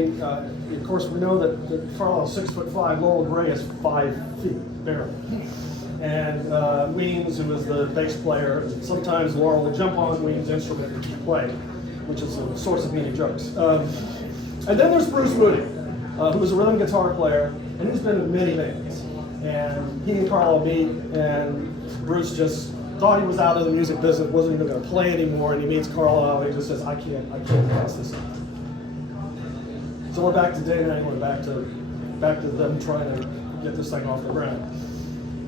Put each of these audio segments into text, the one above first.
Of course, we know that Carlisle's 6'5", Lowell Gray is 5 feet, barely. And Weems, who was the bass player, sometimes Laurel would jump on Weems' instrument to play, which is a source of many jokes. And then there's Bruce Moody, who was a rhythm guitar player, and he's been in many bands. And he and Carlisle meet, and Bruce just thought he was out of the music business, wasn't even going to play anymore, and he meets Carlisle, and he just says, I can't pass this up. So we're back to Danae, we're back to them trying to get this thing off the ground.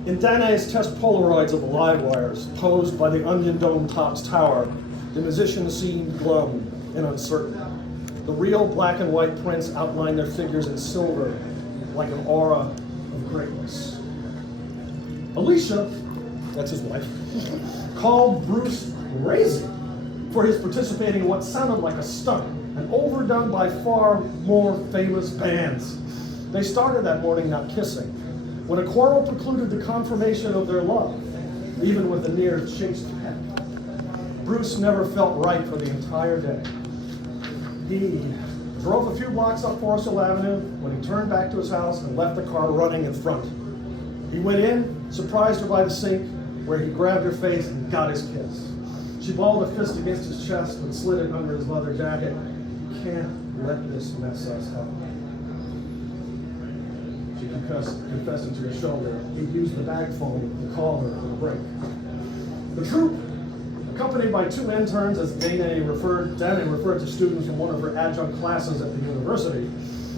In Danae's test Polaroids of the live wires, posed by the Onion Dome Tops Tower, the musicians seemed glum and uncertain. The real black and white prints outlined their figures in silver, like an aura of greatness. Alicia, that's his wife, called Bruce crazy for his participating in what sounded like a stunt, and overdone by far more famous bands. They started that morning not kissing, when a quarrel precluded the confirmation of their love, even with a near chaste pet. Bruce never felt right for the entire day. He drove a few blocks up Forest Hill Avenue when he turned back to his house and left the car running in front. He went in, surprised her by the sink, where he grabbed her face and got his kiss. She balled a fist against his chest and slid it under his leather jacket. You can't let this mess us up. She confessed into his shoulder. He'd used the bag phone to call her for the break. The troupe, accompanied by 2 interns, as Danae referred to students from one of her adjunct classes at the university,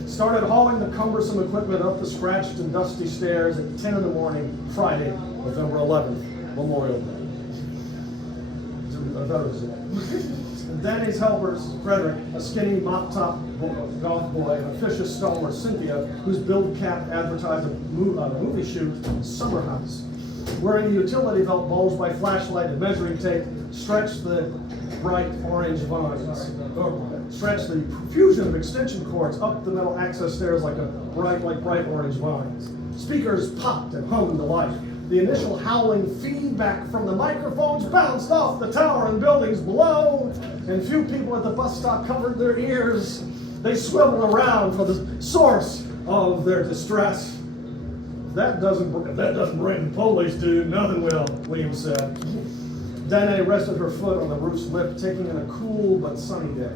started hauling the cumbersome equipment up the scratched and dusty stairs at 10 in the morning, Friday, November 11th, Memorial Day. Veterans Day. Danny's helpers, Frederick, a skinny mop-top golf boy, and a vicious stalwart Cynthia, whose build cap advertised a movie shoot, Summer House. Wearing a utility belt bulged by flashlight and measuring tape, stretched the bright orange vines, stretched the profusion of extension cords up the metal access stairs like bright orange vines. Speakers popped and hummed to life. The initial howling feedback from the microphones bounced off the tower and buildings below, and few people at the bus stop covered their ears. They swiveled around for the source of their distress. If that doesn't bring the police, dude, nothing will, William said. Danae rested her foot on the roof's lip, taking in a cool but sunny day.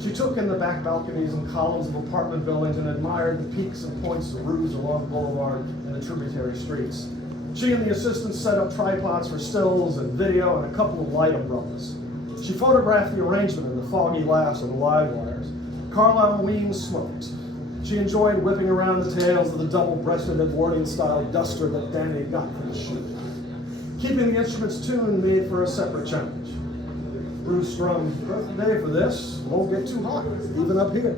She took in the back balconies and columns of apartment buildings and admired the peaks and points of roofs along the boulevard and the tributary streets. She and the assistants set up tripods for stills and video and a couple of light umbrellas. She photographed the arrangement and the foggy laughs of the live wires. Carlisle and Weems smoked. She enjoyed whipping around the tails of the double-breasted Edwardian-style duster that Danny got for the shoot. Keeping the instruments tuned made for a separate challenge. Bruce strummed, "Perfect day for this, won't get too hot, even up here."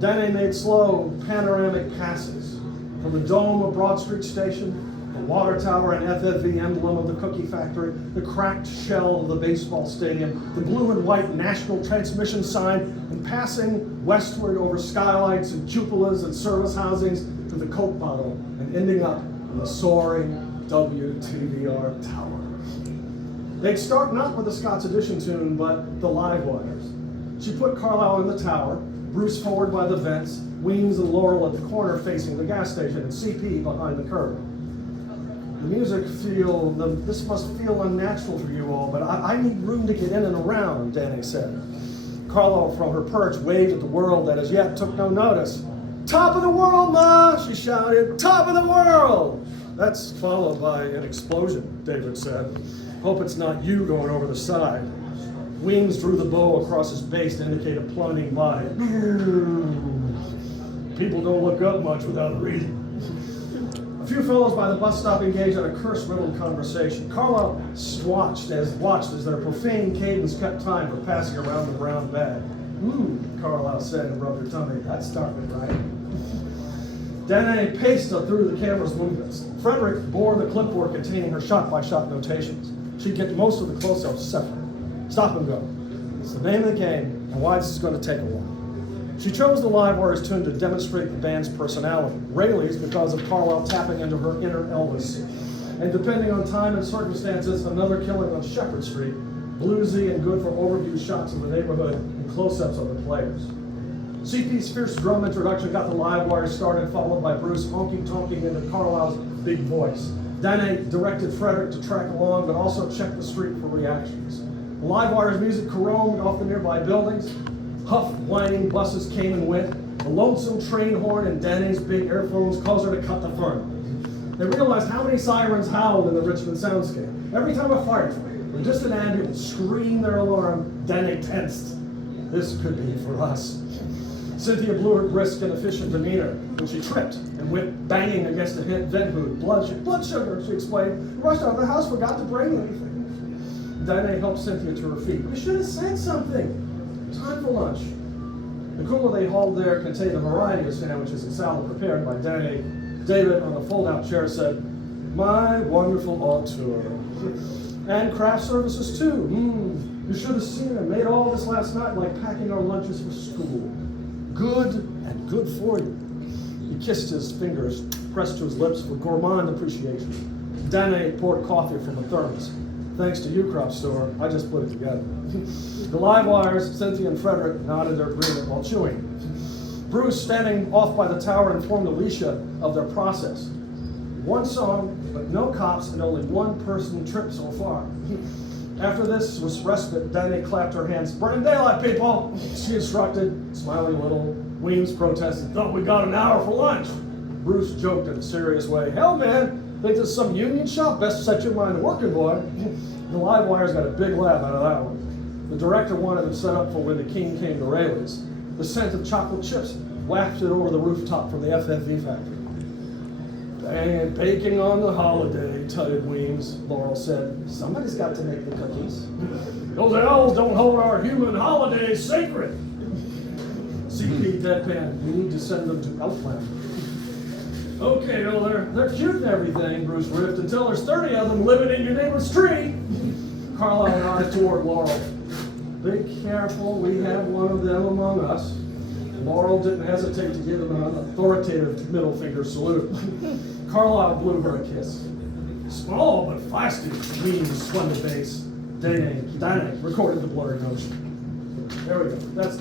Danny made slow, panoramic passes from the dome of Broad Street Station, the water tower and FFV emblem of the cookie factory, the cracked shell of the baseball stadium, the blue and white national transmission sign, and passing westward over skylights and cupolas and service housings to the Coke bottle, and ending up in the soaring WTVR tower. They'd start not with the Scott's Edition tune, but the live wires. She put Carlisle in the tower, Bruce forward by the vents, Weems and Laurel at the corner facing the gas station, and CP behind the curve. This must feel unnatural for you all, but I need room to get in and around, Danny said. Carlisle from her perch waved at the world that as yet took no notice. "Top of the world, Ma!" she shouted. "Top of the world!" That's followed by an explosion, David said. "Hope it's not you going over the side." Weems drew the bow across his base to indicate a plummeting body. People don't look up much without a reason. A few fellows by the bus stop engaged in a curse-riddled conversation. Carlisle watched as their profane cadence kept time for passing around the brown bag. Carlisle said and rubbed her tummy. "That's starting right." Danae paced through the camera's movements. Frederick bore the clipboard containing her shot-by-shot notations. She'd get most of the close-ups separate. Stop and go. It's the name of the game, and why this is going to take a while. She chose the live wires tune to demonstrate the band's personality. Rayleigh's because of Carlisle tapping into her inner Elvis. And depending on time and circumstances, Another Killing on Shepherd Street, bluesy and good for overview shots of the neighborhood and close-ups of the players. CP's fierce drum introduction got the live wire started, followed by Bruce honky-tonking into Carlisle's big voice. Dane directed Frederick to track along, but also check the street for reactions. The live wire's music caromed off the nearby buildings. Huff, whining buses came and went. The lonesome train horn and Dane's big earphones caused her to cut the fun. They realized how many sirens howled in the Richmond soundscape. Every time a firefighter or distant ambulance screamed their alarm, Dane tensed. This could be for us. Cynthia blew her brisk and efficient demeanor when she tripped and went banging against a vent hood. Blood sugar, she explained. Rushed out of the house, forgot to bring anything. Dane helped Cynthia to her feet. You should have said something. Time for lunch. The cooler they hauled there contained a variety of sandwiches and salad prepared by Dane. David, on the fold-out chair, said, "My wonderful auteur. And craft services, too. You should have seen her. Made all this last night like packing our lunches for school. Good and good for you." He kissed his fingers, pressed to his lips for gourmand appreciation. Dane poured coffee from a thermos. "Thanks to you, crop store. I just put it together." The live wires, Cynthia and Frederick nodded their agreement while chewing. Bruce, standing off by the tower, informed Alicia of their process. One song, but no cops, and only one person tripped so far. After this was respite, Dane clapped her hands. "Burning daylight, people!" she instructed, smiling a little. Weems protested, "Thought we got an hour for lunch." Bruce joked in a serious way. "Hell, man, think this is some union shop? Best set your mind to working, boy." The live wires got a big laugh out of that one. The director wanted them set up for when the king came to Rayleigh's. The scent of chocolate chips wafted over the rooftop from the FFV factory. "And baking on the holiday," tutted Weems. Laurel said, "Somebody's got to make the cookies." "Those elves don't hold our human holidays sacred." CP deadpan, "We need to send them to Elfland." "Okay, well, they're cute and everything," Bruce riffed, "until there's 30 of them living in your neighbor's tree." Carlisle nodded toward Laurel. "Be careful, we have one of them among us." Laurel didn't hesitate to give him an authoritative middle finger salute. Carlisle blew her a kiss. "Small but feisty," Weems spun the bass. Dane recorded the blurry notion. There we go. That's